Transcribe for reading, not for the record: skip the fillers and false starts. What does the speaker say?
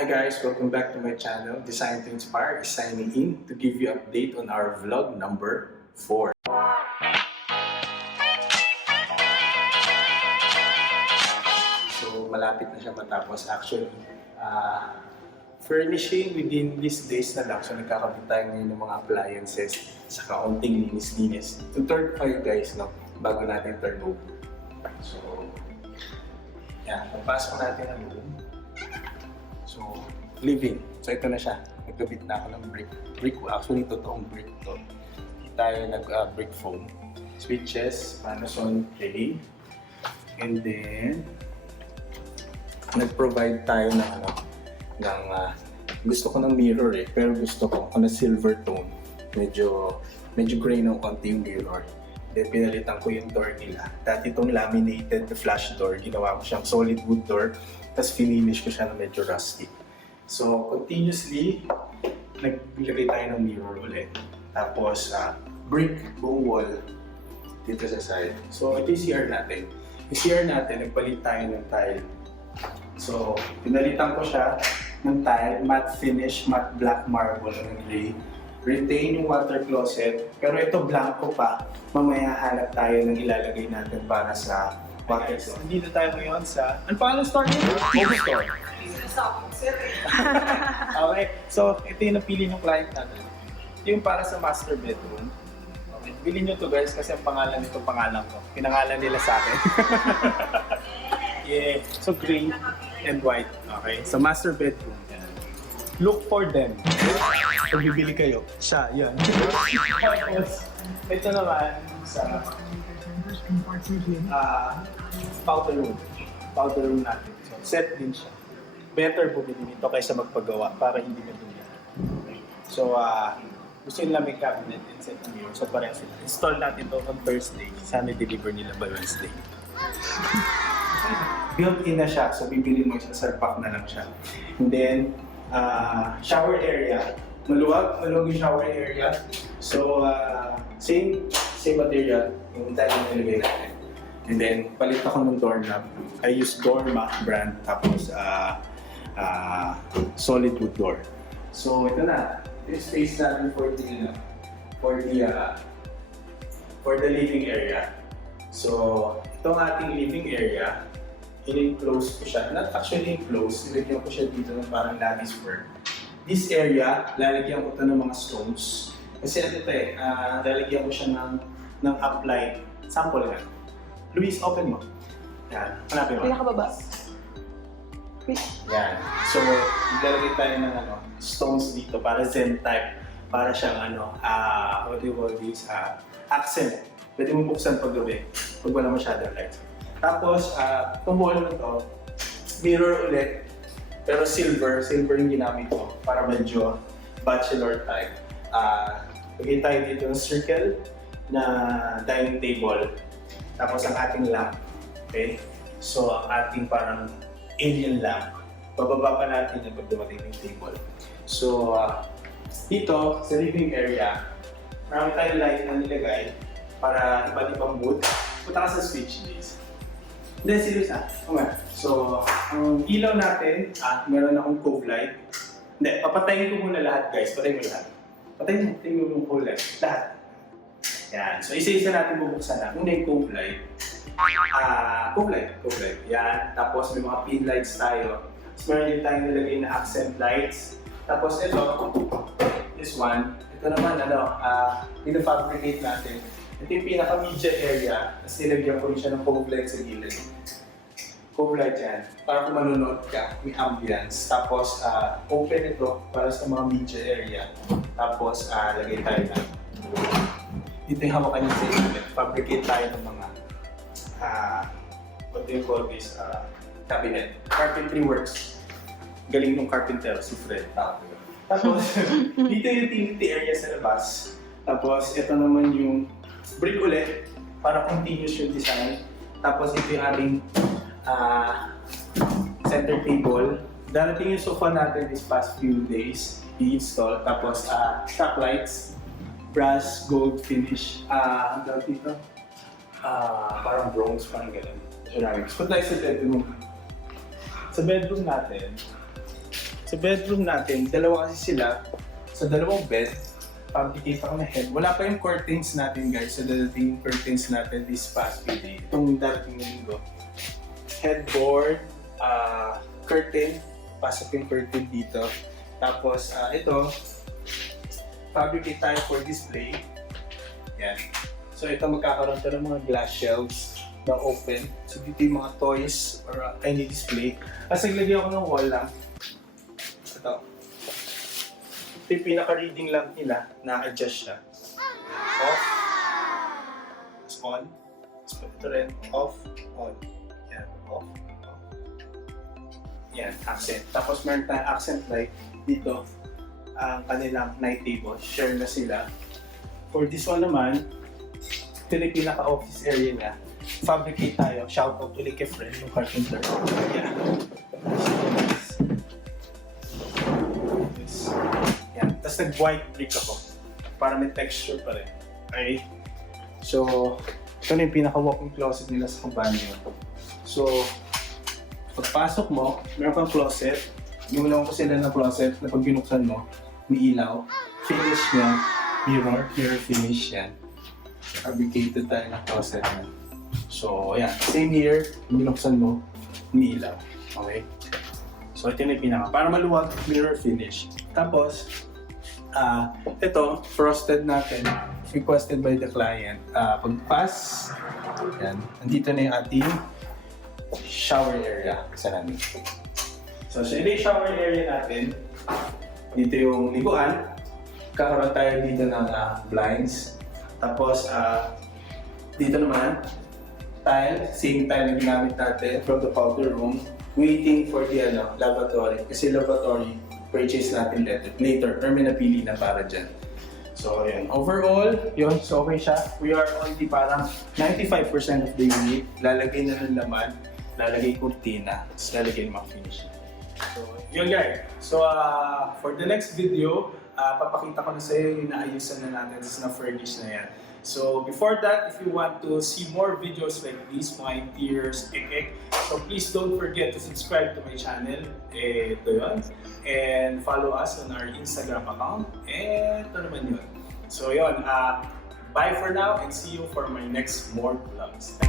Hi guys, welcome back to my channel. Design to Inspire is signing in to give you update on our vlog number 4. So malapit na siya matapos actually. Furnishing within these days na lang. So nagkakabit tayo ngayon ng mga appliances sa kaunting linis-linis. Tutor ko kayo guys, no? Bago natin turn over. So, yan. Pagpasok natin ang room. So, living. So, ito na siya. Nagkabit na ako ng brick. Actually, totoong brick to. Hindi tayo nag-brick foam. Switches, Panasonic Play. And then, nag-provide tayo ng gusto ko ng mirror pero gusto ko on a silver tone. Medyo gray ng konti yung mirror. Then, pinalitan ko yung door nila. Dati itong laminated flash door, ginawa ko siyang solid wood door. Tapos fininish ko siya na medyo rusty. So, continuously, naglagay tayo ng mirror ulit. Tapos, brick buong wall dito sa side. So, ito yung CR natin. Yung CR natin, nagpalit tayo ng tile. So, pinalitan ko siya ng tile, matte finish, matte black marble ng gray. Retain yung water closet. Pero ito, blanco pa. Mamaya hanap tayo ng ilalagay natin para sa water closet. Nandito tayo ngayon sa... Ano pa ang store niyo? Home store. Okay, so ito yung napili ng client natin. Ito yung para sa master bedroom. Okay. Bilhin nyo to guys kasi ang pangalan nito pangalan ko. Pinangalan nila sa akin. Yeah, so gray and white. Okay, so master bedroom. Look for them. Kung bibili kayo, siya, yan. Tapos, ito naman sa powder room. Powder room natin. So, set din siya. Better bumili nito kaysa magpagawa para hindi madumi. Okay. So, gusto nila may cabinet and set ng mirror. So, parehas sila. Install natin ito on Thursday. Sana deliver nila by Wednesday. Built-in na siya. So, bibili mo siya, sarpak na lang siya. And then, shower area. Maluwag yung shower area. So, same material yung tayo nilagay natin. And then, palit ako ng doorknob. I use Dorma brand, tapos solid wood door. So, ito na. This space natin for the living area. So, itong ating living area, in-enclose ko siya. Not actually enclosed, nilagyan ko siya dito ng parang lattice work. This area, lalagyan ko ito ng mga stones. Kasi ano ito lalagyan ko siya ng uplight. Sample lang. Luis, open mo. Yan, hanapin mo. Pinakababa. Yan. So, lalagay tayo ng stones dito para Zen type. Para siyang what do you call this? Accent. Pwede mo buksan pag gabi. Pag wala masyadong light. Tapos, itong wall na to, mirror ulit. Pero silver yung ginamit ko para medyo bachelor type. Lagay tayo dito ng circle na dining table. Tapos ang ating lamp. Okay? So, ang ating parang alien lamp. Bababa pa natin yung pag dumating ng table. So, dito sa living area, marami tayong light na nilagay para iba't ibang mood. Punta ka sa switch days. Hindi, serious So, ang ilaw natin, meron akong cove light. Hindi, papatayin ko muna lahat guys. Patayin mo lahat. Patayin mo yung cove light. Lahat. Yan. So, isa-isa natin bubuksan na. Una yung cove light. Cove light. Yan. Tapos may mga pin lights tayo. Tapos meron din tayong nilagay na accent lights. Tapos ito, this one. Ito naman, pinafabricate natin. Ito yung pinaka-media area. Tapos nilagyan ko rin siya ng cove light sa gilid. Cove light yan. Para kung manonood ka, may ambience. Tapos, open ito para sa mga media area. Tapos, lagay tayo na. Dito yung hawakan niya sa gilid. Fabricate tayo ng mga what do you call this? Cabinet. Carpentry works. Galing ng carpenter, si Fred. Tapos, dito yung utility area sa labas. Tapos, ito naman yung brick ulit para continuous yung design. Tapos, ito yung ating center table. Darating yung sofa natin this past few days. I-install. Tapos, stock lights. Brass, gold finish. Ang tawag dito? Parang bronze, parang gano'n. Ceramics. Punta tayo sa bedroom. Sa bedroom natin, Sa bedroom natin, dalawa kasi sila. Sa dalawang bed, fabricate ako na head. Wala pa yung curtains natin guys. So dadating yung curtains natin this past few days. Itong darating na linggo. Headboard, curtain, pasok yung curtain dito. Tapos ito, fabricate tayo for display. Yan. So ito magkakaroon to ng mga glass shelves na open. So dito yung mga toys or any display. Kasi naglagay ako ng wall lamp. Ito. Ito yung pinaka-reading lamp nila. Na-adjust siya. Off. Tapos on. Tapos ito rin. Off. On. Yan. Off. Off. Yan. Accent. Tapos meron tayong accent light dito. Ang kanilang night table. Share na sila. For this one naman, ito yung pinaka-office area niya. Fabricate tayo. Shout out to like a friend, yung carpenter. Yeah. Yan. Tapos nag-white brick ako para may texture pa rin. Okay? So, ito na yung pinaka-walk-in closet nila sa banyo. So, pagpasok mo, meron kang closet. Gumulaw ko sila ng closet na pag binuksan mo, may ilaw. Finish niya, mirror finish yan. Fabricated tayo ng closet na. So, ayan. Same here, binuksan mo, may ilaw. Okay? So, ito na yung pinaka. Para maluwag, mirror finish. Tapos, ito, frosted natin. Requested by the client. Pag-pass, yan. Nandito na yung ating shower area. Isa namin. So, sa yung shower area natin, dito yung liguan. Kakaroon tayo dito ng blinds. Tapos, dito naman, tile, same tile na ginamit natin from the powder room, waiting for the lavatory. Kasi lavatory, purchase natin later, or may napili na para dyan. So, yun. Overall, yun, so okay siya. We are on the parang 95% of the unit. Lalagay na ng laman, lalagay kurtina, tapos lalagay ng mga finishing. So, yun guys. So, for the next video, papakita ko na sa iyo yung naayusan na natin, tapos na-furnish na yan. So before that, if you want to see more videos like this, mga interiors, so please don't forget to subscribe to my channel. Ito yun. And follow us on our Instagram account. And ito naman yun. So yun, bye for now and see you for my next more vlogs.